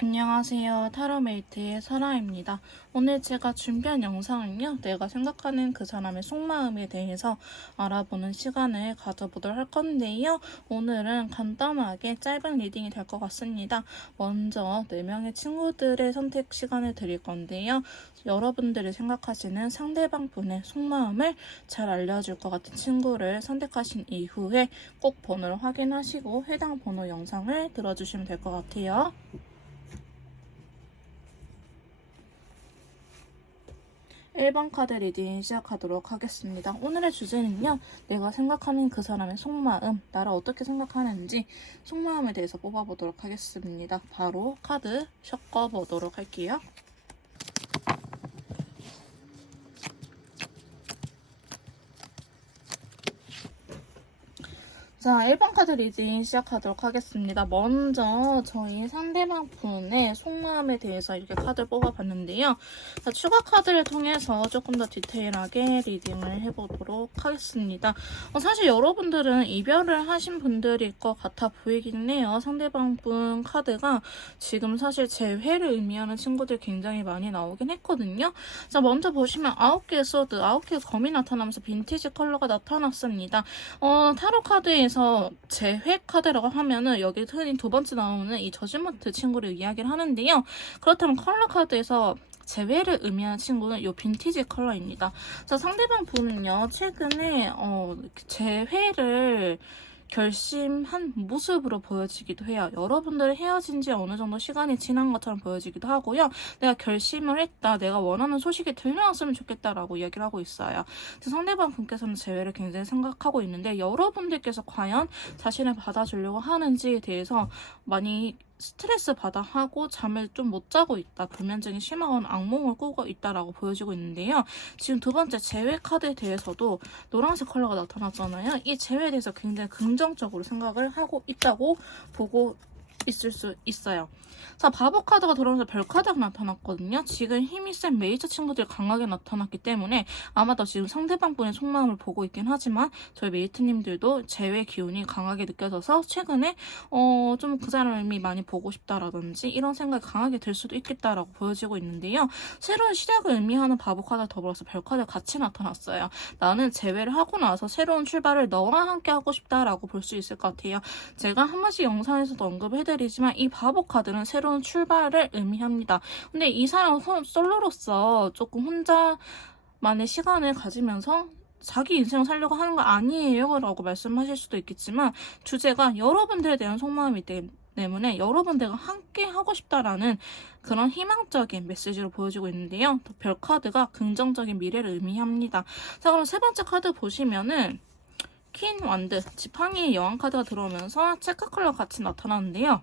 안녕하세요. 타로메이트의 설아입니다. 오늘 제가 준비한 영상은요, 내가 생각하는 그 사람의 속마음에 대해서 알아보는 시간을 가져보도록 할 건데요. 오늘은 간단하게 짧은 리딩이 될 것 같습니다. 먼저 4명의 친구들의 선택 시간을 드릴 건데요. 여러분들이 생각하시는 상대방 분의 속마음을 잘 알려줄 것 같은 친구를 선택하신 이후에 꼭 번호를 확인하시고 해당 번호 영상을 들어주시면 될 것 같아요. 1번 카드 리딩 시작하도록 하겠습니다. 오늘의 주제는요, 내가 생각하는 그 사람의 속마음, 나를 어떻게 생각하는지 속마음에 대해서 뽑아보도록 하겠습니다. 바로 카드 섞어보도록 할게요. 자, 1번 카드 리딩 시작하도록 하겠습니다. 먼저 저희 상대방 분의 속마음에 대해서 이렇게 카드를 뽑아봤는데요. 자, 추가 카드를 통해서 조금 더 디테일하게 리딩을 해보도록 하겠습니다. 사실 여러분들은 이별을 하신 분들일 것 같아 보이긴 해요. 상대방 분 카드가 지금 사실 재회를 의미하는 친구들 굉장히 많이 나오긴 했거든요. 자, 먼저 보시면 9개의 소드, 9개의 검이 나타나면서 빈티지 컬러가 나타났습니다. 타로 카드에서 재회 카드라고 하면은 여기 흔히 두 번째 나오는 이 저지먼트 친구를 이야기를 하는데요. 그렇다면 컬러 카드에서 재회를 의미하는 친구는 이 빈티지 컬러입니다. 자, 상대방 분은요, 최근에 재회를 결심한 모습으로 보여지기도 해요. 여러분들은 헤어진 지 어느 정도 시간이 지난 것처럼 보여지기도 하고요. 내가 결심을 했다, 내가 원하는 소식이 들려왔으면 좋겠다라고 이야기를 하고 있어요. 상대방 분께서는 재회를 굉장히 생각하고 있는데 여러분들께서 과연 자신을 받아주려고 하는지에 대해서 많이 스트레스 받아 하고 잠을 좀 못 자고 있다, 불면증이 심한 악몽을 꾸고 있다라고 보여지고 있는데요. 지금 두 번째 재회 카드에 대해서도 노란색 컬러가 나타났잖아요. 이 재회에 대해서 굉장히 긍정적으로 생각을 하고 있다고 보고 있을 수 있어요. 자, 바보 카드가 들어오면서 별 카드가 나타났거든요. 지금 힘이 센 메이저 친구들이 강하게 나타났기 때문에 아마도 지금 상대방 분의 속마음을 보고 있긴 하지만 저희 메이트님들도 재회 기운이 강하게 느껴져서 최근에 좀 그 사람이 많이 보고 싶다라든지 이런 생각이 강하게 들 수도 있겠다라고 보여지고 있는데요. 새로운 시작을 의미하는 바보 카드와 더불어서 별 카드가 같이 나타났어요. 나는 재회를 하고 나서 새로운 출발을 너와 함께 하고 싶다라고 볼 수 있을 것 같아요. 제가 한 번씩 영상에서도 언급을 해드리지만 이 바보 카드는 새로운 출발을 의미합니다. 근데 이 사람은 솔로로서 조금 혼자만의 시간을 가지면서 자기 인생을 살려고 하는 거 아니에요 라고 말씀하실 수도 있겠지만 주제가 여러분들에 대한 속마음이기 때문에 여러분들과 함께 하고 싶다라는 그런 희망적인 메시지로 보여지고 있는데요. 별 카드가 긍정적인 미래를 의미합니다. 자, 그럼 세 번째 카드 보시면은 퀸 완드, 지팡이의 여왕 카드가 들어오면서 체크 컬러 같이 나타나는데요.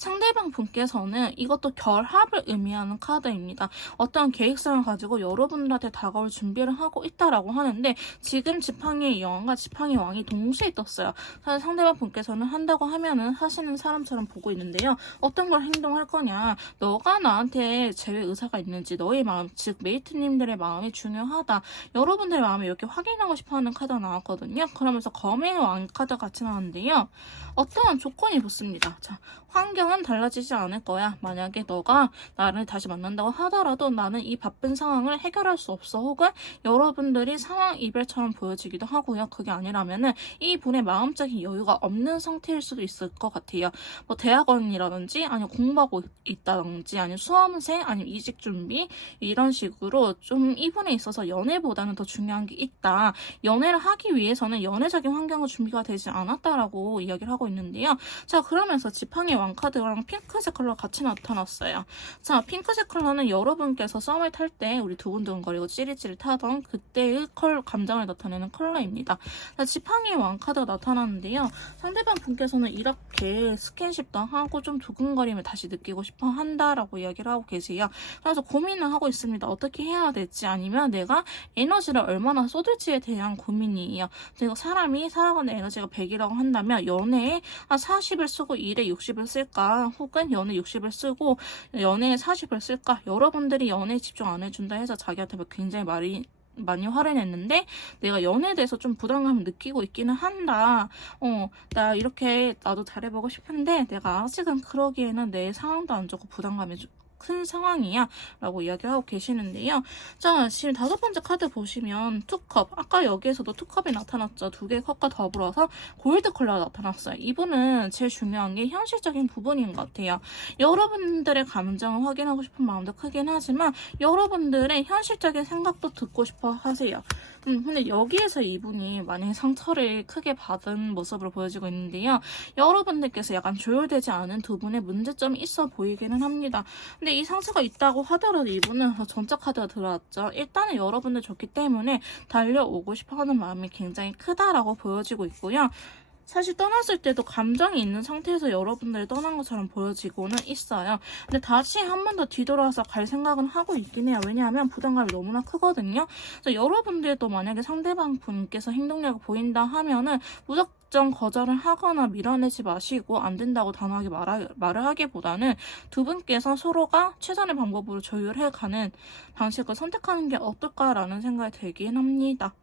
상대방 분께서는 이것도 결합을 의미하는 카드입니다. 어떤 계획성을 가지고 여러분들한테 다가올 준비를 하고 있다라고 하는데 지금 지팡이의 여왕과 지팡이 왕이 동시에 떴어요. 사실 상대방 분께서는 한다고 하면은 하시는 사람처럼 보고 있는데요. 어떤 걸 행동할 거냐, 너가 나한테 재회 의사가 있는지, 너의 마음, 즉 메이트님들의 마음이 중요하다, 여러분들의 마음을 이렇게 확인하고 싶어하는 카드가 나왔거든요. 그러면서 검의 왕 카드 같이 나왔는데요. 어떠한 조건이 붙습니다. 자, 환경은 달라지지 않을 거야. 만약에 너가 나를 다시 만난다고 하더라도 나는 이 바쁜 상황을 해결할 수 없어. 혹은 여러분들이 상황 이별처럼 보여지기도 하고요. 그게 아니라면은 이 분의 마음적인 여유가 없는 상태일 수도 있을 것 같아요. 뭐 대학원이라든지 아니면 공부하고 있다든지 아니면 수험생 아니면 이직 준비 이런 식으로 좀 이분에 있어서 연애보다는 더 중요한 게 있다. 연애를 하기 위해서는 연애적인 환경은 준비가 되지 않았다라고 이야기를 하고 있는데요. 자, 그러면서 지팡이 왕카드랑 핑크색 컬러 같이 나타났어요. 자, 핑크색 컬러는 여러분께서 썸을 탈 때 우리 두근두근거리고 찌릿찌릿 하던 그때의 감정을 나타내는 컬러입니다. 자, 지팡이 왕카드가 나타났는데요. 상대방 분께서는 이렇게 스킨십도 하고 좀 두근거림을 다시 느끼고 싶어 한다라고 이야기를 하고 계세요. 그래서 고민을 하고 있습니다. 어떻게 해야 될지, 아니면 내가 에너지를 얼마나 쏟을지에 대한 고민이에요. 제가 사람이 살아가는 에너지가 100이라고 한다면 연애에 한 40을 쓰고 일에 60을 쓸까, 혹은 연애 60을 쓰고 연애에 40을 쓸까. 여러분들이 연애에 집중 안 해준다 해서 자기한테 굉장히 많이 화를 냈는데 내가 연애에 대해서 좀 부담감을 느끼고 있기는 한다. 나 이렇게 나도 잘해보고 싶은데 내가 아직은 그러기에는 내 상황도 안 좋고 부담감이 큰 상황이야 라고 이야기를 하고 계시는데요. 자, 지금 5번째 카드 보시면 투컵, 아까 여기에서도 투컵이 나타났죠. 2개의 컵과 더불어서 골드 컬러가 나타났어요. 이분은 제일 중요한 게 현실적인 부분인 것 같아요. 여러분들의 감정을 확인하고 싶은 마음도 크긴 하지만 여러분들의 현실적인 생각도 듣고 싶어 하세요. 근데 여기에서 이분이 만약에 상처를 크게 받은 모습으로 보여지고 있는데요. 여러분들께서 약간 조율되지 않은 두 분의 문제점이 있어 보이기는 합니다. 근데 이 상처가 있다고 하더라도 이분은 전자 카드가 들어왔죠. 일단은 여러분들 좋기 때문에 달려오고 싶어하는 마음이 굉장히 크다라고 보여지고 있고요. 사실 떠났을 때도 감정이 있는 상태에서 여러분들이 떠난 것처럼 보여지고는 있어요. 근데 다시 한 번 더 뒤돌아서 갈 생각은 하고 있긴 해요. 왜냐하면 부담감이 너무나 크거든요. 그래서 여러분들도 만약에 상대방 분께서 행동력을 보인다 하면은 무작정 거절을 하거나 밀어내지 마시고 안 된다고 단호하게 말을 하기보다는 두 분께서 서로가 최선의 방법으로 조율해가는 방식을 선택하는 게 어떨까라는 생각이 들긴 합니다.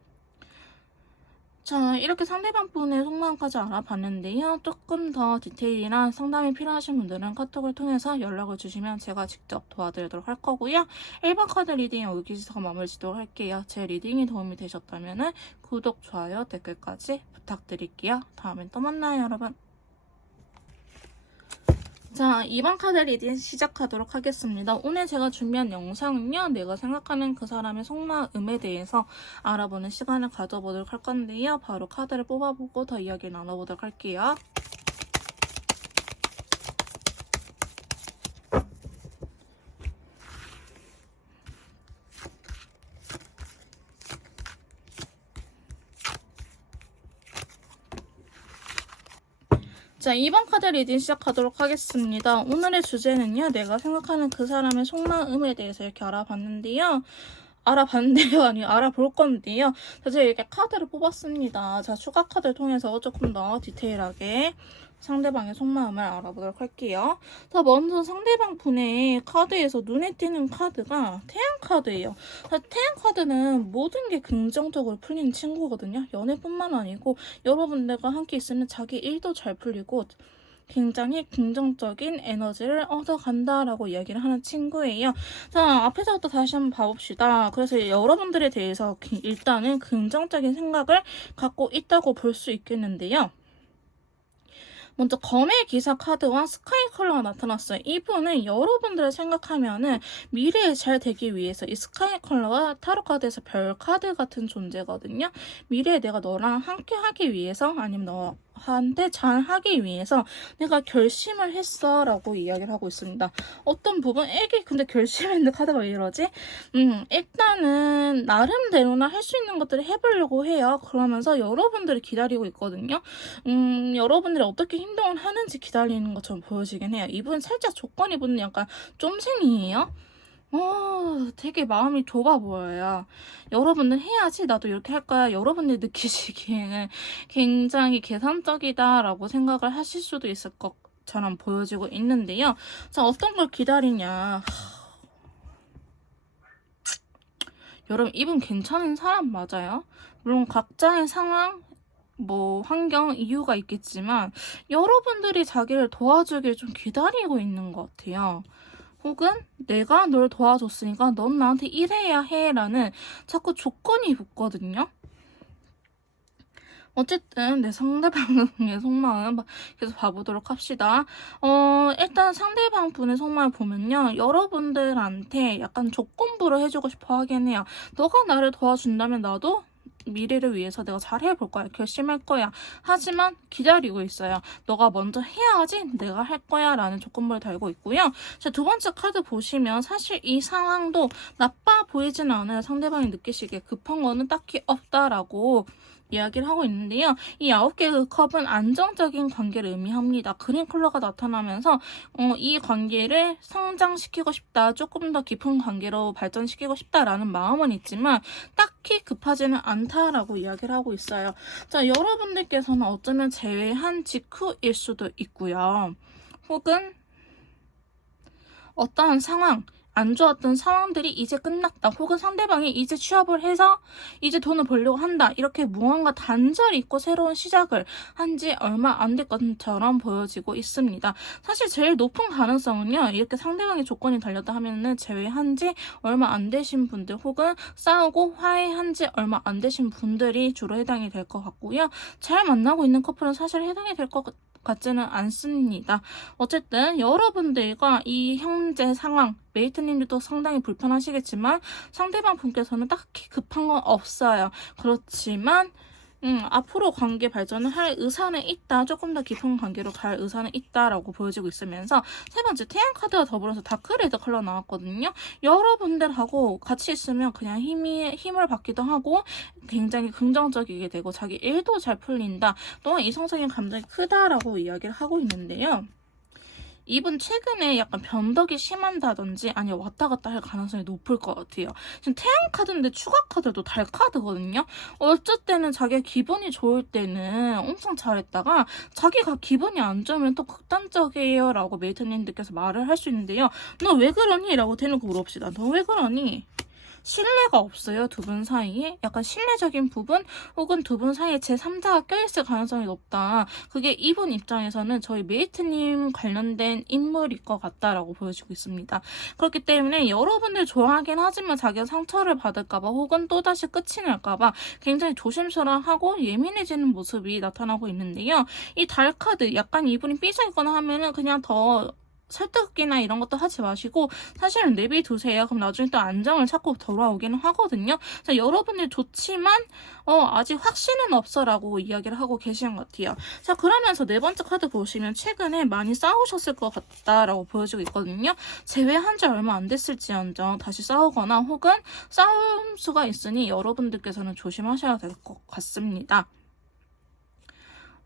자, 이렇게 상대방 분의 속마음까지 알아봤는데요. 조금 더 디테일이나 상담이 필요하신 분들은 카톡을 통해서 연락을 주시면 제가 직접 도와드리도록 할 거고요. 1번 카드 리딩 여기서 마무리 짓도록 할게요. 제 리딩이 도움이 되셨다면 구독, 좋아요, 댓글까지 부탁드릴게요. 다음엔 또 만나요, 여러분. 자, 2번 카드 리딩 시작하도록 하겠습니다. 오늘 제가 준비한 영상은요, 내가 생각하는 그 사람의 속마음에 대해서 알아보는 시간을 가져보도록 할 건데요. 바로 카드를 뽑아보고 더 이야기를 나눠보도록 할게요. 자, 2번 카드 리딩 시작하도록 하겠습니다. 오늘의 주제는요, 내가 생각하는 그 사람의 속마음에 대해서 이렇게 알아봤는데요. 아니요, 알아볼 건데요. 자, 제가 이렇게 카드를 뽑았습니다. 자, 추가 카드를 통해서 조금 더 디테일하게 상대방의 속마음을 알아보도록 할게요. 자, 먼저 상대방 분의 카드에서 눈에 띄는 카드가 태양 카드예요. 자, 태양 카드는 모든 게 긍정적으로 풀리는 친구거든요. 연애뿐만 아니고 여러분들과 함께 있으면 자기 일도 잘 풀리고 굉장히 긍정적인 에너지를 얻어간다라고 이야기를 하는 친구예요. 자, 앞에서부터 다시 한번 봐봅시다. 그래서 여러분들에 대해서 일단은 긍정적인 생각을 갖고 있다고 볼 수 있겠는데요. 먼저 검의 기사 카드와 스카이 컬러가 나타났어요. 이분은 여러분들을 생각하면은 미래에 잘 되기 위해서 이 스카이 컬러가 타로 카드에서 별 카드 같은 존재거든요. 미래에 내가 너랑 함께 하기 위해서 아니면 너한테 잘 하기 위해서 내가 결심을 했어 라고 이야기를 하고 있습니다. 어떤 부분 애기 근데 결심했는데 카드가 왜 이러지? 일단은 나름대로나 할 수 있는 것들을 해보려고 해요. 그러면서 여러분들이 기다리고 있거든요. 여러분들이 어떻게 행동을 하는지 기다리는 것처럼 보여지긴 해요. 이분 살짝 조건이 붙는 약간 쫌생이에요. 되게 마음이 좁아 보여요. 여러분들 해야지 나도 이렇게 할 거야. 여러분들 느끼시기에는 굉장히 계산적이다라고 생각을 하실 수도 있을 것처럼 보여지고 있는데요. 자, 어떤 걸 기다리냐. 여러분, 이분 괜찮은 사람 맞아요? 물론 각자의 상황, 환경, 이유가 있겠지만 여러분들이 자기를 도와주길 좀 기다리고 있는 것 같아요. 혹은 내가 널 도와줬으니까 넌 나한테 이래야 해 라는 자꾸 조건이 붙거든요. 어쨌든 내 상대방의 속마음 계속 봐보도록 합시다. 일단 상대방 분의 속마음을 보면요. 여러분들한테 약간 조건부를 해주고 싶어 하긴 해요. 너가 나를 도와준다면 나도 미래를 위해서 내가 잘 해볼 거야. 결심할 거야. 하지만 기다리고 있어요. 너가 먼저 해야지 내가 할 거야 라는 조건부를 달고 있고요. 자, 2번째 카드 보시면 사실 이 상황도 나빠 보이진 않아요. 상대방이 느끼시기에 급한 거는 딱히 없다라고 이야기를 하고 있는데요. 이 9개의 컵은 안정적인 관계를 의미합니다. 그린 컬러가 나타나면서 이 관계를 성장시키고 싶다. 조금 더 깊은 관계로 발전시키고 싶다라는 마음은 있지만 딱히 급하지는 않다라고 이야기를 하고 있어요. 자, 여러분들께서는 어쩌면 제외한 직후일 수도 있고요. 혹은 어떠한 상황 안 좋았던 상황들이 이제 끝났다. 혹은 상대방이 이제 취업을 해서 이제 돈을 벌려고 한다. 이렇게 무언가 단절이 있고 새로운 시작을 한 지 얼마 안 될 것처럼 보여지고 있습니다. 사실 제일 높은 가능성은요. 이렇게 상대방의 조건이 달렸다 하면은 제외한 지 얼마 안 되신 분들 혹은 싸우고 화해한 지 얼마 안 되신 분들이 주로 해당이 될 것 같고요. 잘 만나고 있는 커플은 사실 해당이 될 것 같지는 않습니다. 어쨌든 여러분들과 이 현재 상황 메이트님들도 상당히 불편하시겠지만 상대방 분께서는 딱히 급한 건 없어요. 그렇지만 앞으로 관계 발전을 할 의사는 있다. 조금 더 깊은 관계로 갈 의사는 있다라고 보여지고 있으면서 세 번째 태양 카드와 더불어서 다크레드 컬러 나왔거든요. 여러분들하고 같이 있으면 그냥 힘을 받기도 하고 굉장히 긍정적이게 되고 자기 일도 잘 풀린다. 또한 이성적인 감정이 크다라고 이야기를 하고 있는데요. 이분 최근에 약간 변덕이 심한다든지 아니면 왔다 갔다 할 가능성이 높을 것 같아요. 지금 태양 카드인데 추가 카드도 달 카드거든요. 어쩔 때는 자기가 기분이 좋을 때는 엄청 잘했다가 자기가 기분이 안 좋으면 또 극단적이에요 라고 메이트님들께서 말을 할 수 있는데요. 너 왜 그러니? 라고 대놓고 물어봅시다. 너 왜 그러니? 신뢰가 없어요. 두 분 사이에 약간 신뢰적인 부분 혹은 두 분 사이에 제3자가 껴있을 가능성이 높다. 그게 이분 입장에서는 저희 메이트님 관련된 인물일 것 같다라고 보여지고 있습니다. 그렇기 때문에 여러분들 좋아하긴 하지만 자기가 상처를 받을까봐 혹은 또다시 끝이 날까봐 굉장히 조심스러워하고 예민해지는 모습이 나타나고 있는데요. 이 달 카드 약간 이분이 삐져있거나 하면은 그냥 더 설득기나 이런 것도 하지 마시고 사실은 내비두세요. 그럼 나중에 또 안정을 찾고 돌아오기는 하거든요. 자, 여러분들 좋지만 아직 확신은 없어라고 이야기를 하고 계시는 것 같아요. 자, 그러면서 네 번째 카드 보시면 최근에 많이 싸우셨을 것 같다라고 보여지고 있거든요. 재회한 지 얼마 안 됐을지언정 다시 싸우거나 혹은 싸움 수가 있으니 여러분들께서는 조심하셔야 될 것 같습니다.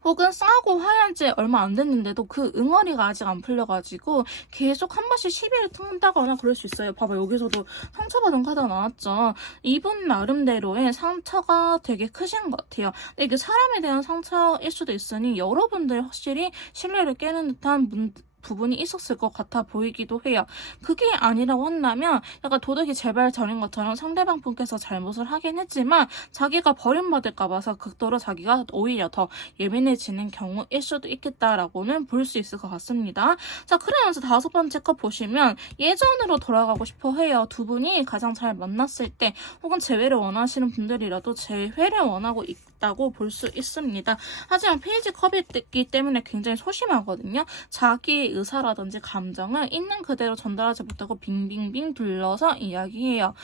혹은 싸우고 화해한 지 얼마 안 됐는데도 그 응어리가 아직 안 풀려가지고 계속 한 번씩 시비를 튼다거나 그럴 수 있어요. 봐봐, 여기서도 상처받은 카드가 나왔죠. 이분 나름대로의 상처가 되게 크신 것 같아요. 근데 이게 사람에 대한 상처일 수도 있으니 여러분들 확실히 신뢰를 깨는 듯한 부분이 있었을 것 같아 보이기도 해요. 그게 아니라고 한다면 약간 도덕이 제발 저린 것처럼 상대방 분께서 잘못을 하긴 했지만 자기가 버림받을까 봐서 극도로 자기가 오히려 더 예민해지는 경우일 수도 있겠다라고는 볼 수 있을 것 같습니다. 자, 그러면서 다섯 번째 컷 보시면 예전으로 돌아가고 싶어 해요. 두 분이 가장 잘 만났을 때 혹은 재회를 원하시는 분들이라도 재회를 원하고 있다고 볼 수 있습니다. 하지만 페이지 컵이 있기 때문에 굉장히 소심하거든요. 자기의 의사라든지 감정을 있는 그대로 전달하지 못하고 빙빙빙 둘러서 이야기해요.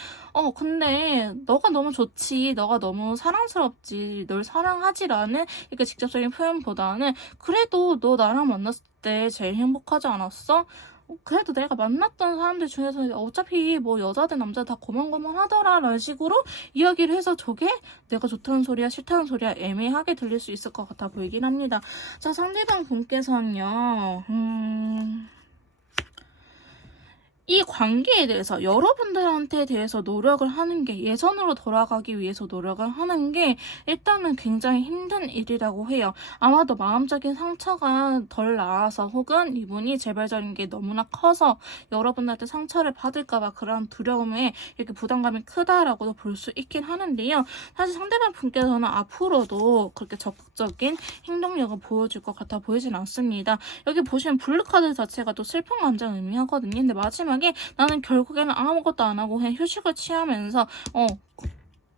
근데 너가 너무 좋지, 너가 너무 사랑스럽지, 널 사랑하지라는 이렇게 직접적인 표현보다는 그래도 너 나랑 만났을 때 제일 행복하지 않았어? 그래도 내가 만났던 사람들 중에서 어차피 뭐 여자든 남자든 다 고만고만하더라 라는 식으로 이야기를 해서 저게 내가 좋다는 소리야 싫다는 소리야 애매하게 들릴 수 있을 것 같아 보이긴 합니다. 자, 상대방 분께서는요 이 관계에 대해서 여러분들한테 대해서 노력을 하는 게 예전으로 돌아가기 위해서 노력을 하는 게 일단은 굉장히 힘든 일이라고 해요. 아마도 마음적인 상처가 덜 나아서 혹은 이분이 재발적인 게 너무나 커서 여러분들한테 상처를 받을까봐 그런 두려움에 이렇게 부담감이 크다라고도 볼 수 있긴 하는데요. 사실 상대방 분께서는 앞으로도 그렇게 적극적인 행동력을 보여줄 것 같아 보이진 않습니다. 여기 보시면 블루카드 자체가 또 슬픈 감정을 의미하거든요. 근데 마지막에 나는 결국에는 아무것도 안 하고 그냥 휴식을 취하면서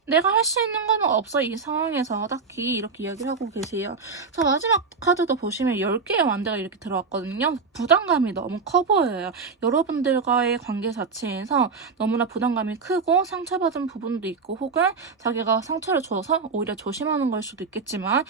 내가 할 수 있는 건 없어 이 상황에서 딱히 이렇게 이야기를 하고 계세요. 자, 마지막 카드도 보시면 10개의 완대가 이렇게 들어왔거든요. 부담감이 너무 커 보여요. 여러분들과의 관계 자체에서 너무나 부담감이 크고 상처받은 부분도 있고 혹은 자기가 상처를 줘서 오히려 조심하는 걸 수도 있겠지만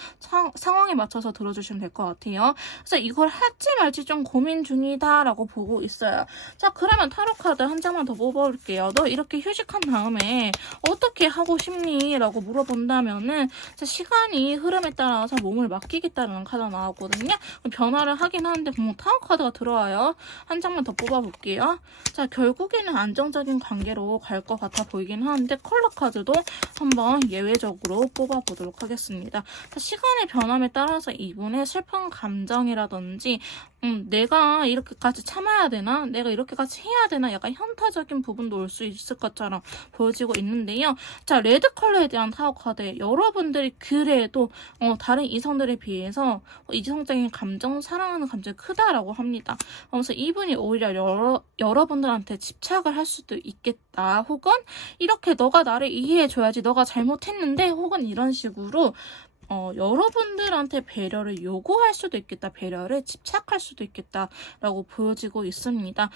상황에 맞춰서 들어주시면 될 것 같아요. 그래서 이걸 할지 말지 좀 고민 중이다 라고 보고 있어요. 자, 그러면 타로 카드 한 장만 더 뽑아볼게요. 너 이렇게 휴식한 다음에 어떻게 하고 싶 싶니? 라고 물어본다면은 시간이 흐름에 따라서 몸을 맡기겠다는 카드가 나왔거든요. 변화를 하긴 하는데 타워 카드가 들어와요. 한 장만 더 뽑아볼게요. 자, 결국에는 안정적인 관계로 갈 것 같아 보이긴 하는데 컬러 카드도 한번 예외적으로 뽑아보도록 하겠습니다. 자, 시간의 변함에 따라서 이분의 슬픈 감정이라든지 내가 이렇게까지 참아야 되나? 내가 이렇게까지 해야 되나? 약간 현타적인 부분도 올 수 있을 것처럼 보여지고 있는데요. 자, 레드 컬러에 대한 타워 카드. 여러분들이 그래도 다른 이성들에 비해서 이성적인 감정, 사랑하는 감정이 크다라고 합니다. 그래서 이분이 오히려 여러분들한테 집착을 할 수도 있겠다. 혹은 이렇게 너가 나를 이해해줘야지. 너가 잘못했는데 혹은 이런 식으로 여러분들한테 배려를 요구할 수도 있겠다. 배려를 집착할 수도 있겠다라고 보여지고 있습니다.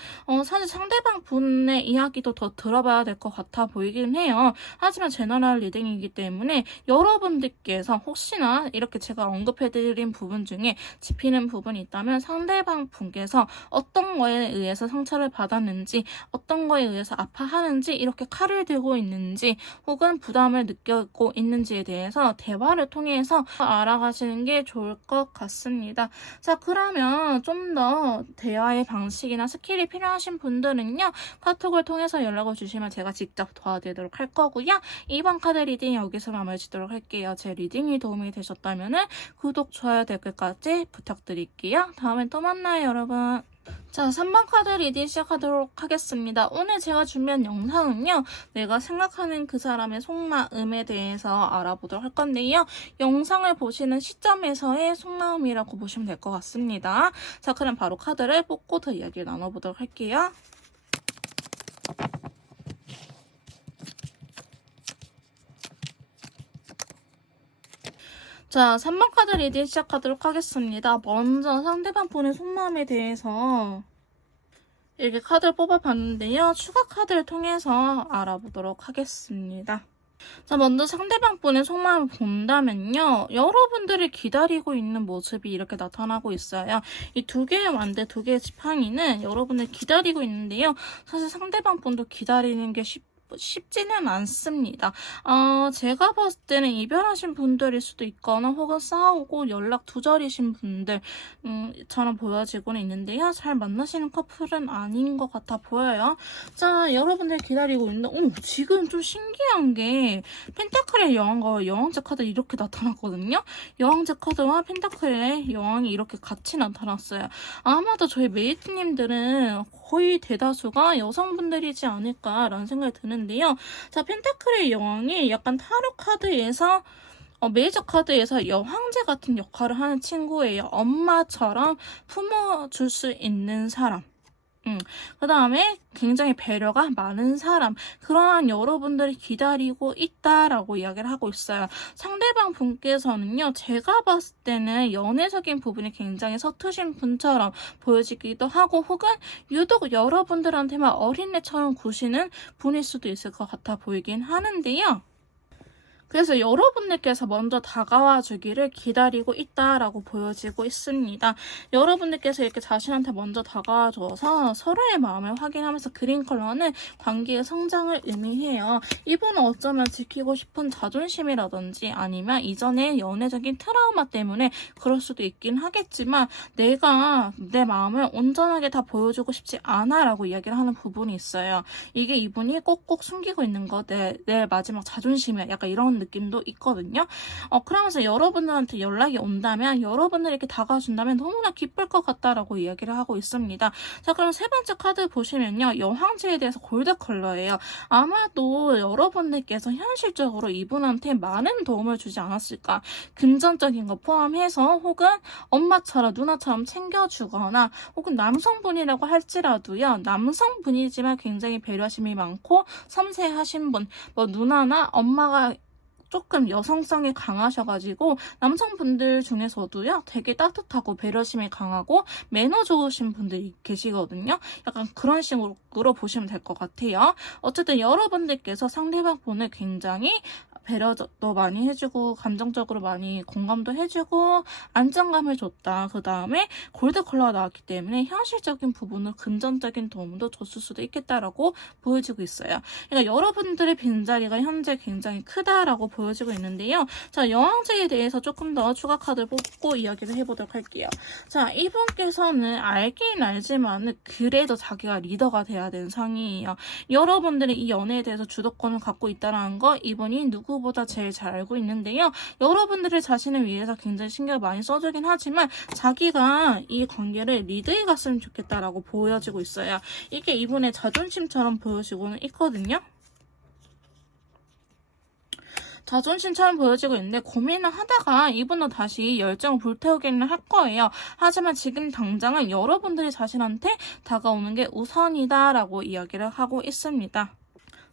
사실 상대방 분의 이야기도 더 들어봐야 될 것 같아 보이긴 해요. 하지만 제너럴 리딩이기 때문에 여러분들께서 혹시나 이렇게 제가 언급해드린 부분 중에 짚히는 부분이 있다면 상대방 분께서 어떤 거에 의해서 상처를 받았는지, 어떤 거에 의해서 아파하는지, 이렇게 칼을 들고 있는지, 혹은 부담을 느끼고 있는지에 대해서 대화를 통해서 알아가시는 게 좋을 것 같습니다. 자, 그러면 좀 더 대화의 방식이나 스킬이 필요하신 분들은요, 카톡을 통해서 연락을 주시면 제가 직접 도와드리도록 할 거고요. 이번 카드 리딩 여기서 마무리 짓도록 할게요. 제 리딩이 도움이 되셨다면 구독, 좋아요, 댓글까지 부탁드릴게요. 다음에 또 만나요, 여러분. 자, 3번 카드 리딩 시작하도록 하겠습니다. 오늘 제가 준비한 영상은요, 내가 생각하는 그 사람의 속마음에 대해서 알아보도록 할 건데요. 영상을 보시는 시점에서의 속마음이라고 보시면 될 것 같습니다. 자, 그럼 바로 카드를 뽑고 더 이야기를 나눠보도록 할게요. 자, 3번 카드 리딩 시작하도록 하겠습니다. 먼저 상대방 분의 속마음에 대해서 이렇게 카드를 뽑아봤는데요. 추가 카드를 통해서 알아보도록 하겠습니다. 자, 먼저 상대방 분의 속마음을 본다면요. 여러분들이 기다리고 있는 모습이 이렇게 나타나고 있어요. 이 두 개의 완대, 두 개의 지팡이는 여러분을 기다리고 있는데요. 사실 상대방 분도 기다리는 게 쉽지는 않습니다. 제가 봤을 때는 이별하신 분들일 수도 있거나 혹은 싸우고 연락 두절이신 분들처럼 보여지고는 있는데요. 잘 만나시는 커플은 아닌 것 같아 보여요. 자, 여러분들 기다리고 있는데 지금 좀 신기한 게 펜타클의 여왕과 여왕제 카드 이렇게 나타났거든요. 여왕제 카드와 펜타클의 여왕이 이렇게 같이 나타났어요. 아마도 저희 메이트님들은 거의 대다수가 여성분들이지 않을까라는 생각이 드는데요. 자, 펜타클의 여왕이 약간 타로 카드에서 메이저 카드에서 여왕제 같은 역할을 하는 친구예요. 엄마처럼 품어줄 수 있는 사람. 그 다음에 굉장히 배려가 많은 사람, 그러한 여러분들이 기다리고 있다라고 이야기를 하고 있어요. 상대방 분께서는요, 제가 봤을 때는 연애적인 부분이 굉장히 서투신 분처럼 보여지기도 하고, 혹은 유독 여러분들한테만 어린애처럼 구시는 분일 수도 있을 것 같아 보이긴 하는데요. 그래서 여러분들께서 먼저 다가와 주기를 기다리고 있다라고 보여지고 있습니다. 여러분들께서 이렇게 자신한테 먼저 다가와 줘서 서로의 마음을 확인하면서 그린 컬러는 관계의 성장을 의미해요. 이분은 어쩌면 지키고 싶은 자존심이라든지 아니면 이전의 연애적인 트라우마 때문에 그럴 수도 있긴 하겠지만 내가 내 마음을 온전하게 다 보여주고 싶지 않아 라고 이야기를 하는 부분이 있어요. 이게 이분이 꼭꼭 숨기고 있는 거, 내 마지막 자존심이야. 약간 이런 느낌도 있거든요. 그러면서 여러분들한테 연락이 온다면 여러분들이 이렇게 다가와준다면 너무나 기쁠 것 같다라고 이야기를 하고 있습니다. 자, 그럼 세 번째 카드 보시면요. 여왕제에 대해서 골드 컬러예요. 아마도 여러분들께서 현실적으로 이분한테 많은 도움을 주지 않았을까. 금전적인 거 포함해서 혹은 엄마처럼 누나처럼 챙겨주거나 혹은 남성분이라고 할지라도요. 남성분이지만 굉장히 배려심이 많고 섬세하신 분, 뭐 누나나 엄마가 조금 여성성이 강하셔가지고 남성분들 중에서도요 되게 따뜻하고 배려심이 강하고 매너 좋으신 분들이 계시거든요. 약간 그런 식으로 보시면 될 것 같아요. 어쨌든 여러분들께서 상대방 분을 굉장히 배려도 많이 해주고 감정적으로 많이 공감도 해주고 안정감을 줬다. 그 다음에 골드 컬러가 나왔기 때문에 현실적인 부분을 금전적인 도움도 줬을 수도 있겠다라고 보여지고 있어요. 그러니까 여러분들의 빈자리가 현재 굉장히 크다라고 보여지고 있는데요. 자, 여왕제에 대해서 조금 더 추가 카드를 뽑고 이야기를 해보도록 할게요. 자, 이분께서는 알긴 알지만 그래도 자기가 리더가 돼야 되는 상이에요. 여러분들이 이 연애에 대해서 주도권을 갖고 있다는 거 이분이 누구보다 제일 잘 알고 있는데요. 여러분들의 자신을 위해서 굉장히 신경을 많이 써주긴 하지만 자기가 이 관계를 리드해 갔으면 좋겠다라고 보여지고 있어요. 이게 이분의 자존심처럼 보여지고는 있거든요. 자존심처럼 보여지고 있는데 고민을 하다가 이분은 다시 열정을 불태우기는 할 거예요. 하지만 지금 당장은 여러분들이 자신한테 다가오는 게 우선이다라고 이야기를 하고 있습니다.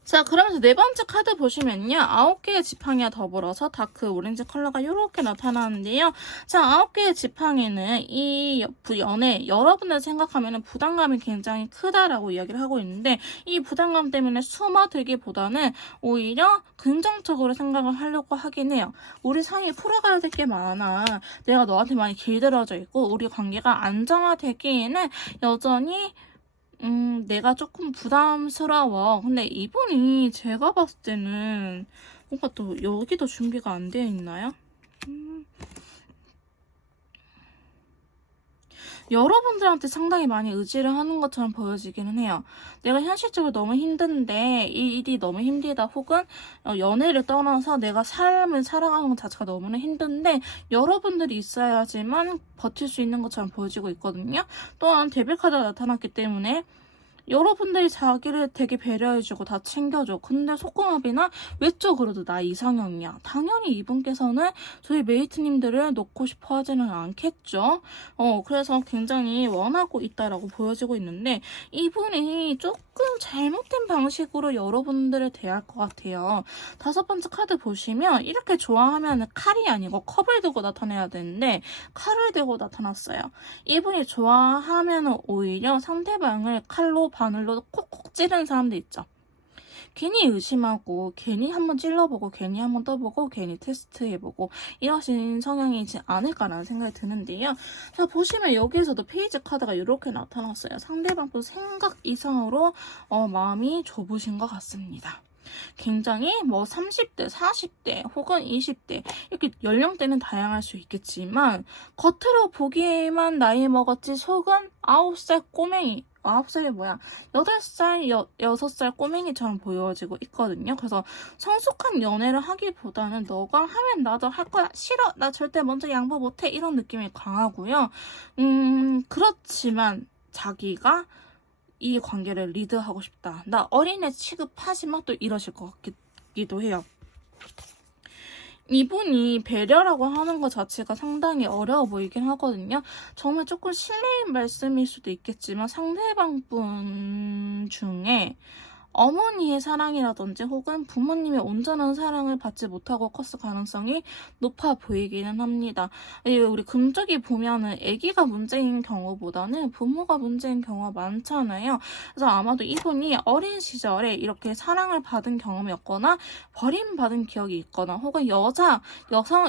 자, 그러면서 네 번째 카드 보시면요. 9개의 지팡이와 더불어서 다크 오렌지 컬러가 이렇게 나타나는데요. 자, 9개의 지팡이는 이 연애, 여러분들 생각하면 부담감이 굉장히 크다라고 이야기를 하고 있는데 이 부담감 때문에 숨어들기보다는 오히려 긍정적으로 생각을 하려고 하긴 해요. 우리 사이에 풀어가야 될 게 많아. 내가 너한테 많이 길들여져 있고 우리 관계가 안정화되기에는 여전히 내가 조금 부담스러워. 근데 이분이 제가 봤을 때는 뭔가 또 여기도 준비가 안 되어 있나요? 여러분들한테 상당히 많이 의지를 하는 것처럼 보여지기는 해요. 내가 현실적으로 너무 힘든데 이 일이 너무 힘들다 혹은 연애를 떠나서 내가 삶을 살아가는 것 자체가 너무나 힘든데 여러분들이 있어야지만 버틸 수 있는 것처럼 보여지고 있거든요. 또한 데빌 카드가 나타났기 때문에 여러분들이 자기를 되게 배려해주고 다 챙겨줘. 근데 속궁합이나 외적으로도 나 이상형이야. 당연히 이분께서는 저희 메이트님들을 놓고 싶어 하지는 않겠죠. 그래서 굉장히 원하고 있다라고 보여지고 있는데 이분이 조금 잘못된 방식으로 여러분들을 대할 것 같아요. 5번째 카드 보시면 이렇게 좋아하면 칼이 아니고 컵을 들고 나타내야 되는데 칼을 들고 나타났어요. 이분이 좋아하면 오히려 상대방을 칼로 바늘로 콕콕 찌르는 사람들 있죠. 괜히 의심하고 괜히 한번 찔러보고 괜히 한번 떠보고 괜히 테스트해보고 이러신 성향이지 않을까라는 생각이 드는데요. 자, 보시면 여기에서도 페이지 카드가 이렇게 나타났어요. 상대방 또 생각 이상으로 마음이 좁으신 것 같습니다. 굉장히 30대, 40대 혹은 20대 이렇게 연령대는 다양할 수 있겠지만 겉으로 보기에만 나이 먹었지 속은 9살 꼬맹이 9살이 뭐야 8살, 6살 꼬맹이처럼 보여지고 있거든요. 그래서 성숙한 연애를 하기보다는 너가 하면 나도 할 거야 싫어 나 절대 먼저 양보 못해 이런 느낌이 강하고요. 그렇지만 자기가 이 관계를 리드하고 싶다. 나 어린애 취급하지마 또 이러실 것 같기도 해요. 이분이 배려라고 하는 것 자체가 상당히 어려워 보이긴 하거든요. 정말 조금 실례인 말씀일 수도 있겠지만 상대방 분 중에 어머니의 사랑이라든지 혹은 부모님의 온전한 사랑을 받지 못하고 컸을 가능성이 높아 보이기는 합니다. 우리 금쪽이 보면은 아기가 문제인 경우보다는 부모가 문제인 경우가 많잖아요. 그래서 아마도 이분이 어린 시절에 이렇게 사랑을 받은 경험이었거나 버림받은 기억이 있거나 혹은 여성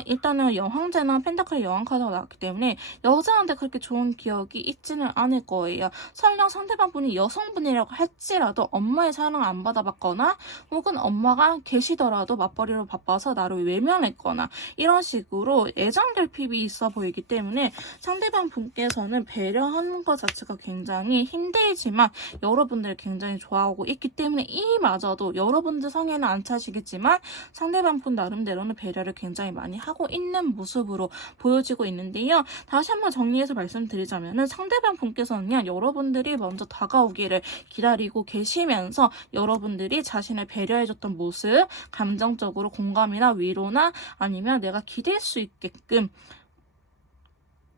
일단은 여왕제나 펜타클 여왕 카드가 나왔기 때문에 여자한테 그렇게 좋은 기억이 있지는 않을 거예요. 설령 상대방 분이 여성분이라고 할지라도 엄마의 사랑 안 받아봤거나 혹은 엄마가 계시더라도 맞벌이로 바빠서 나를 외면했거나 이런 식으로 애정 결핍이 있어 보이기 때문에 상대방 분께서는 배려하는 것 자체가 굉장히 힘들지만 여러분들을 굉장히 좋아하고 있기 때문에 이마저도 여러분들 성에는 안 차시겠지만 상대방 분 나름대로는 배려를 굉장히 많이 하고 있는 모습으로 보여지고 있는데요. 다시 한번 정리해서 말씀드리자면 상대방 분께서는요. 여러분들이 먼저 다가오기를 기다리고 계시면서 여러분들이 자신을 배려해줬던 모습, 감정적으로 공감이나 위로나 아니면 내가 기댈 수 있게끔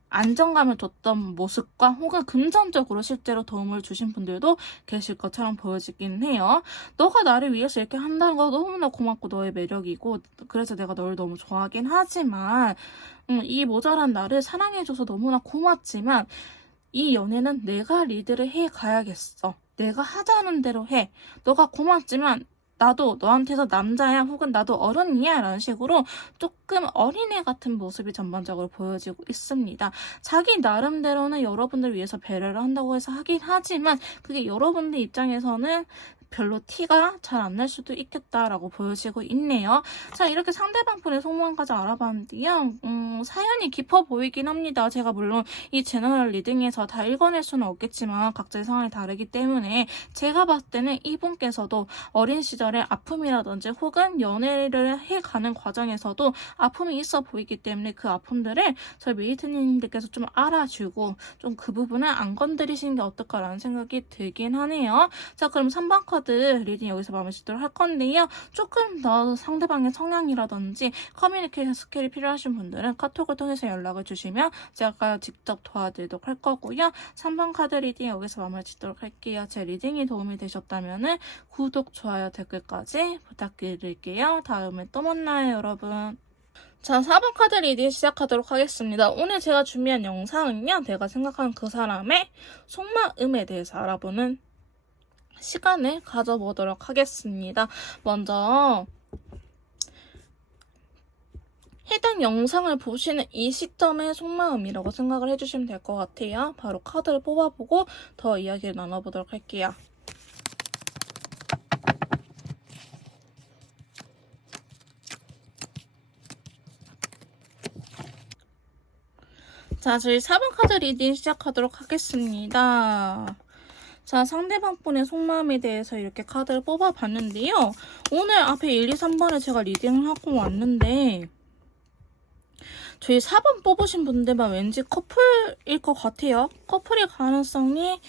안정감을 줬던 모습과 혹은 금전적으로 실제로 도움을 주신 분들도 계실 것처럼 보여지긴 해요. 너가 나를 위해서 이렇게 한다는 거 너무나 고맙고 너의 매력이고 그래서 내가 너를 너무 좋아하긴 하지만 이 모자란 나를 사랑해줘서 너무나 고맙지만 이 연애는 내가 리드를 해 가야겠어. 내가 하자는 대로 해. 너가 고맙지만 나도 너한테서 남자야 혹은 나도 어른이야 라는 식으로 조금 어린애 같은 모습이 전반적으로 보여지고 있습니다. 자기 나름대로는 여러분들 위해서 배려를 한다고 해서 하긴 하지만 그게 여러분들 입장에서는 별로 티가 잘 안 날 수도 있겠다라고 보여지고 있네요. 자, 이렇게 상대방 분의 속마음까지 알아봤는데요. 사연이 깊어 보이긴 합니다. 제가 물론 이 제너럴 리딩에서 다 읽어낼 수는 없겠지만 각자의 상황이 다르기 때문에 제가 봤을 때는 이분께서도 어린 시절에 아픔이라든지 혹은 연애를 해가는 과정에서도 아픔이 있어 보이기 때문에 그 아픔들을 저희 메이트님들께서 좀 알아주고 좀 그 부분을 안 건드리시는 게 어떨까라는 생각이 들긴 하네요. 자, 그럼 3번 카드 리딩 여기서 마무리 짓도록 할 건데요. 조금 더 상대방의 성향이라든지 커뮤니케이션 스킬이 필요하신 분들은 카톡을 통해서 연락을 주시면 제가 직접 도와드리도록 할 거고요. 3번 카드 리딩 여기서 마무리 짓도록 할게요. 제 리딩이 도움이 되셨다면 구독, 좋아요, 댓글까지 부탁드릴게요. 다음에 또 만나요, 여러분. 자, 4번 카드 리딩 시작하도록 하겠습니다. 오늘 제가 준비한 영상은요, 내가 생각하는 그 사람의 속마음에 대해서 알아보는 시간을 가져보도록 하겠습니다. 먼저 해당 영상을 보시는 이 시점의 속마음이라고 생각을 해주시면 될 것 같아요. 바로 카드를 뽑아보고 더 이야기를 나눠보도록 할게요. 자, 저희 4번 카드 리딩 시작하도록 하겠습니다. 자, 상대방 분의 속마음에 대해서 이렇게 카드를 뽑아봤는데요. 오늘 앞에 1, 2, 3번을 제가 리딩을 하고 왔는데 저희 4번 뽑으신 분들만 왠지 커플일 것 같아요. 커플일 가능성이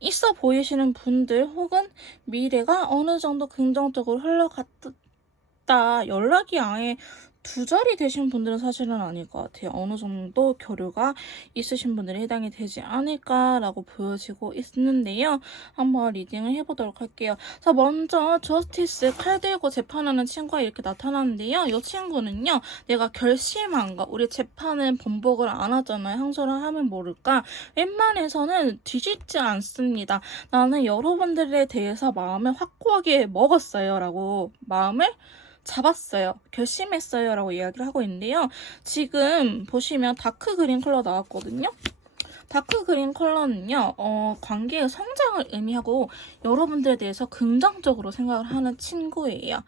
있어 보이시는 분들 혹은 미래가 어느 정도 긍정적으로 흘러갔다. 연락이 아예 두 자리 되신 분들은 사실은 아닐 것 같아요. 어느 정도 교류가 있으신 분들이 해당이 되지 않을까라고 보여지고 있는데요. 한번 리딩을 해보도록 할게요. 자, 먼저 저스티스 칼 들고 재판하는 친구가 이렇게 나타났는데요. 이 친구는요. 내가 결심한 거, 우리 재판은 번복을 안 하잖아요. 항소를 하면 모를까. 웬만해서는 뒤집지 않습니다. 나는 여러분들에 대해서 마음을 확고하게 먹었어요. 라고 마음을 잡았어요. 결심했어요. 라고 이야기를 하고 있는데요. 지금 보시면 다크 그린 컬러 나왔거든요. 다크 그린 컬러는요, 관계의 성장을 의미하고 여러분들에 대해서 긍정적으로 생각을 하는 친구예요.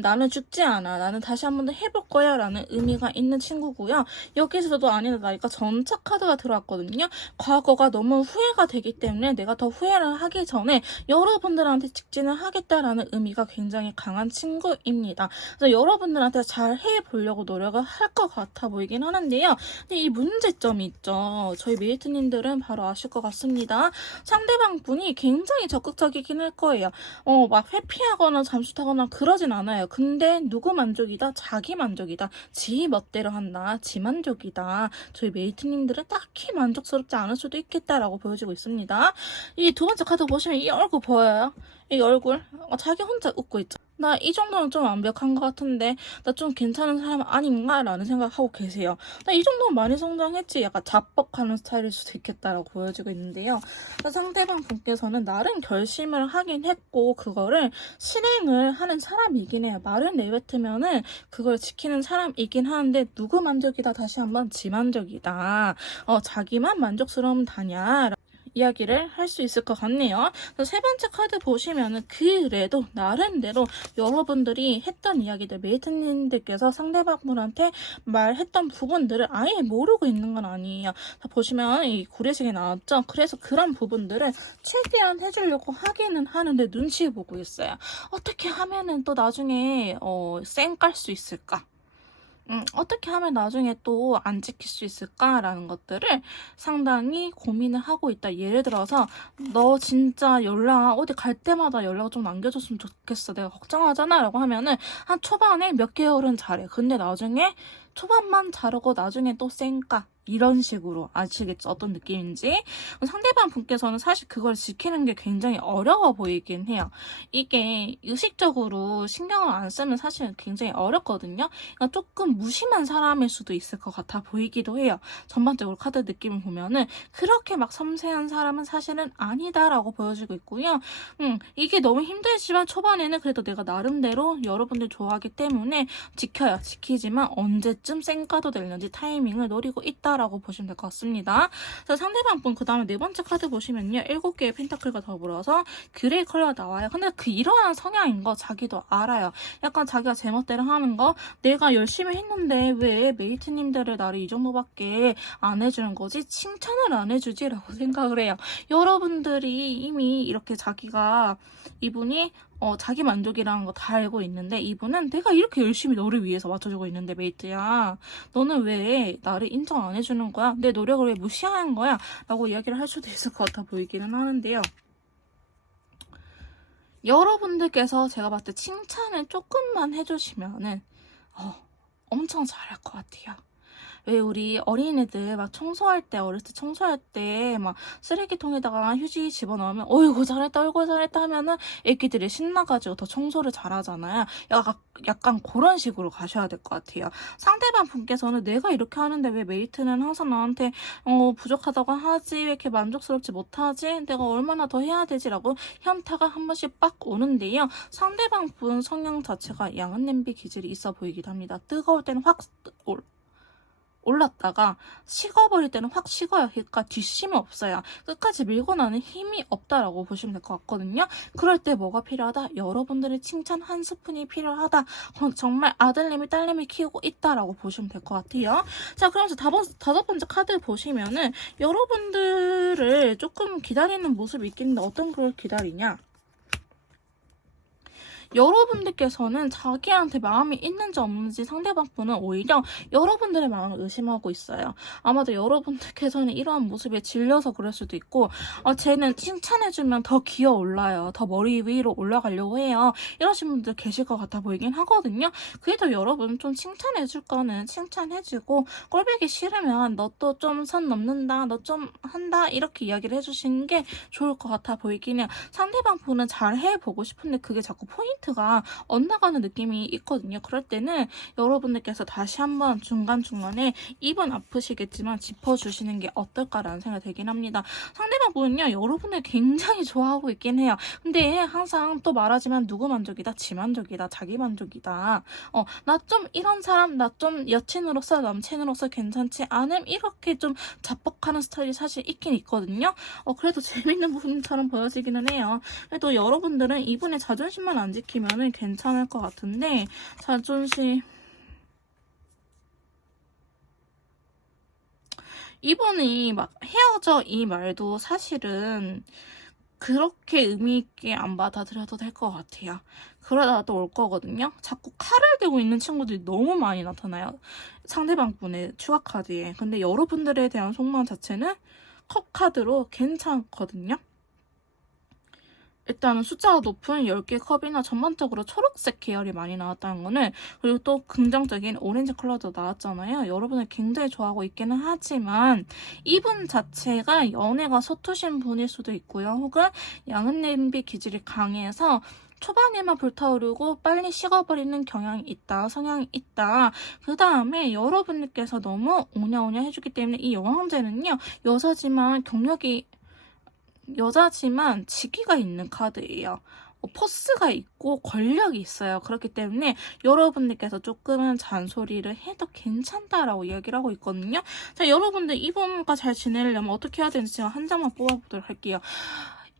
나는 죽지 않아. 나는 다시 한 번 더 해볼 거야. 라는 의미가 있는 친구고요. 여기서도 아니다 나니까 전차 카드가 들어왔거든요. 과거가 너무 후회가 되기 때문에 내가 더 후회를 하기 전에 여러분들한테 직진을 하겠다라는 의미가 굉장히 강한 친구입니다. 그래서 여러분들한테 잘 해보려고 노력을 할 것 같아 보이긴 하는데요. 근데 이 문제점이 있죠. 저희 메이트님들은 바로 아실 것 같습니다. 상대방 분이 굉장히 적극적이긴 할 거예요. 막 회피하거나 잠수타거나 그러진 않아요. 근데 누구 만족이다? 자기 만족이다. 지 멋대로 한다. 지 만족이다. 저희 메이트님들은 딱히 만족스럽지 않을 수도 있겠다라고 보여지고 있습니다. 이 두 번째 카드 보시면 이 얼굴 보여요? 이 얼굴 자기 혼자 웃고 있죠. 나 이 정도는 좀 완벽한 것 같은데 나 좀 괜찮은 사람 아닌가? 라는 생각하고 계세요. 나 이 정도면 많이 성장했지. 약간 자뻑하는 스타일일 수도 있겠다라고 보여지고 있는데요. 상대방 분께서는 나름 결심을 하긴 했고 그거를 실행을 하는 사람이긴 해요. 말을 내뱉으면은 그걸 지키는 사람이긴 하는데 누구 만족이다 다시 한번 지 만족이다. 자기만 만족스러우면 다냐. 이야기를 할 수 있을 것 같네요. 세 번째 카드 보시면은 그래도 나름대로 여러분들이 했던 이야기들, 메이트님들께서 상대방분한테 말했던 부분들을 아예 모르고 있는 건 아니에요. 보시면 이 고래식이 나왔죠? 그래서 그런 부분들을 최대한 해주려고 하기는 하는데 눈치 보고 있어요. 어떻게 하면은 또 나중에 쌩 깔 수 있을까? 어떻게 하면 나중에 또 안 지킬 수 있을까라는 것들을 상당히 고민을 하고 있다. 예를 들어서 너 진짜 연락 어디 갈 때마다 연락 좀 남겨줬으면 좋겠어. 내가 걱정하잖아 라고 하면은 한 초반에 몇 개월은 잘해. 근데 나중에 초반만 잘하고 나중에 또 쌩까. 이런 식으로 아시겠죠? 어떤 느낌인지. 상대방 분께서는 사실 그걸 지키는 게 굉장히 어려워 보이긴 해요. 이게 의식적으로 신경을 안 쓰면 사실 굉장히 어렵거든요. 그러니까 조금 무심한 사람일 수도 있을 것 같아 보이기도 해요. 전반적으로 카드 느낌을 보면은 그렇게 막 섬세한 사람은 사실은 아니다라고 보여지고 있고요. 이게 너무 힘들지만 초반에는 그래도 내가 나름대로 여러분들 좋아하기 때문에 지켜요. 지키지만 언제쯤 쌩까도 되는지 타이밍을 노리고 있다라고 보시면 될 것 같습니다. 자, 상대방 분 그 다음에 네 번째 카드 보시면요. 7개의 펜타클과 더불어서 그레이 컬러가 나와요. 근데 그 이러한 성향인 거 자기도 알아요. 약간 자기가 제멋대로 하는 거 내가 열심히 했는데 왜 메이트님들을 나를 이 정도밖에 안 해주는 거지? 칭찬을 안 해주지? 라고 생각을 해요. 여러분들이 이미 이렇게 자기가 이분이 자기 만족이라는 거 다 알고 있는데 이분은 내가 이렇게 열심히 너를 위해서 맞춰주고 있는데 메이트야 너는 왜 나를 인정 안 해주는 거야? 내 노력을 왜 무시하는 거야? 라고 이야기를 할 수도 있을 것 같아 보이기는 하는데요. 여러분들께서 제가 봤을 때 칭찬을 조금만 해주시면은 엄청 잘할 것 같아요. 왜 우리 어린애들 막 청소할 때 어렸을 때 청소할 때 막 쓰레기통에다가 휴지 집어넣으면 어이구 잘했다 어이구 잘했다 하면은 애기들이 신나가지고 더 청소를 잘하잖아요. 약간 그런 식으로 가셔야 될 것 같아요. 상대방 분께서는 내가 이렇게 하는데 왜 메이트는 항상 나한테 부족하다고 하지 왜 이렇게 만족스럽지 못하지 내가 얼마나 더 해야 되지라고 현타가 한 번씩 빡 오는데요. 상대방 분 성향 자체가 양은 냄비 기질이 있어 보이기도 합니다. 뜨거울 때는 확 올랐다가 식어버릴 때는 확 식어요. 그러니까 뒷심이 없어요. 끝까지 밀고 나는 힘이 없다라고 보시면 될 것 같거든요. 그럴 때 뭐가 필요하다? 여러분들의 칭찬 한 스푼이 필요하다. 정말 아들님이 딸님이 키우고 있다라고 보시면 될 것 같아요. 자, 그러면서 다섯 번째 카드 보시면은 여러분들을 조금 기다리는 모습이 있겠는데 어떤 걸 기다리냐? 여러분들께서는 자기한테 마음이 있는지 없는지 상대방 분은 오히려 여러분들의 마음을 의심하고 있어요. 아마도 여러분들께서는 이러한 모습에 질려서 그럴 수도 있고 쟤는 칭찬해주면 더 기어 올라요. 더 머리 위로 올라가려고 해요. 이러신 분들 계실 것 같아 보이긴 하거든요. 그래도 여러분 좀 칭찬해줄 거는 칭찬해주고 꼴보기 싫으면 너 또 좀 선 넘는다. 너 좀 한다. 이렇게 이야기를 해주시는 게 좋을 것 같아 보이긴 해요. 상대방 분은 잘 해보고 싶은데 그게 자꾸 포인트가 엇나가는 느낌이 있거든요. 그럴 때는 여러분들께서 다시 한번 중간중간에 입은 아프시겠지만 짚어주시는 게 어떨까라는 생각이 들긴 합니다. 상대방 분은요. 여러분을 굉장히 좋아하고 있긴 해요. 근데 항상 또 말하지만 누구 만족이다? 지 만족이다. 자기 만족이다. 나 좀 이런 사람 나 좀 여친으로서 남친으로서 괜찮지 않음? 이렇게 좀 자뻑하는 스타일이 사실 있긴 있거든요. 그래도 재밌는 부분처럼 보여지기는 해요. 그래도 여러분들은 이분의 자존심만 안 지키면 괜찮을 것 같은데 자존심 이분이 막 헤어져 이 말도 사실은 그렇게 의미 있게 안 받아들여도 될 것 같아요. 그러다가 또 올 거거든요. 자꾸 칼을 들고 있는 친구들이 너무 많이 나타나요. 상대방 분의 추가 카드에. 근데 여러분들에 대한 속마음 자체는 컵 카드로 괜찮거든요. 일단은 숫자가 높은 10개 컵이나 전반적으로 초록색 계열이 많이 나왔다는 거는 그리고 또 긍정적인 오렌지 컬러도 나왔잖아요. 여러분을 굉장히 좋아하고 있기는 하지만 이분 자체가 연애가 서투신 분일 수도 있고요. 혹은 양은 냄비 기질이 강해서 초반에만 불타오르고 빨리 식어버리는 경향이 있다, 성향이 있다. 그 다음에 여러분들께서 너무 오냐오냐 해주기 때문에 이 여왕제는요. 여자지만 직위가 있는 카드예요. 포스가 있고 권력이 있어요. 그렇기 때문에 여러분들께서 조금은 잔소리를 해도 괜찮다라고 이야기를 하고 있거든요. 자, 여러분들 이분과 잘 지내려면 어떻게 해야 되는지 제가 한 장만 뽑아보도록 할게요.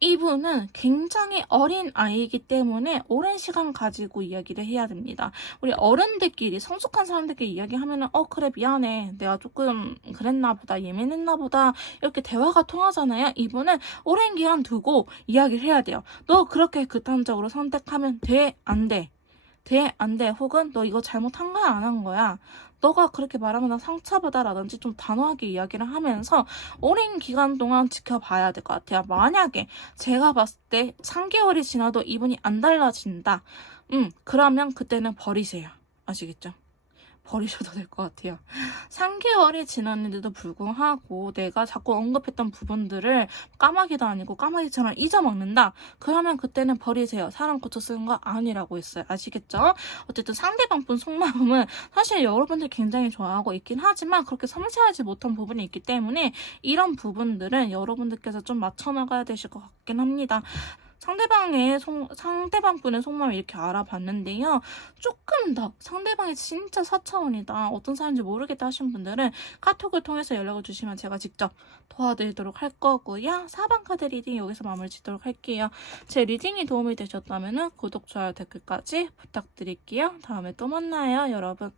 이분은 굉장히 어린 아이이기 때문에 오랜 시간 가지고 이야기를 해야 됩니다. 우리 어른들끼리 성숙한 사람들끼리 이야기하면은 그래 미안해 내가 조금 그랬나 보다 예민했나 보다 이렇게 대화가 통하잖아요. 이분은 오랜 기간 두고 이야기를 해야 돼요. 너 그렇게 극단적으로 선택하면 돼? 안 돼? 돼? 안 돼? 혹은 너 이거 잘못한 거야? 안 한 거야? 너가 그렇게 말하면 나 상처받아라든지 좀 단호하게 이야기를 하면서 오랜 기간 동안 지켜봐야 될 것 같아요. 만약에 제가 봤을 때 3개월이 지나도 이분이 안 달라진다. 그러면 그때는 버리세요. 아시겠죠? 버리셔도 될 것 같아요. 3개월이 지났는데도 불구하고 내가 자꾸 언급했던 부분들을 까마귀도 아니고 까마귀처럼 잊어먹는다? 그러면 그때는 버리세요. 사람 고쳐 쓰는 거 아니라고 했어요. 아시겠죠? 어쨌든 상대방 분 속마음은 사실 여러분들 굉장히 좋아하고 있긴 하지만 그렇게 섬세하지 못한 부분이 있기 때문에 이런 부분들은 여러분들께서 좀 맞춰나가야 되실 것 같긴 합니다. 상대방 분의 속마음을 이렇게 알아봤는데요. 조금 더 상대방이 진짜 사차원이다, 어떤 사람인지 모르겠다 하신 분들은 카톡을 통해서 연락을 주시면 제가 직접 도와드리도록 할 거고요. 사방 카드 리딩 여기서 마무리 짓도록 할게요. 제 리딩이 도움이 되셨다면 구독, 좋아요, 댓글까지 부탁드릴게요. 다음에 또 만나요, 여러분.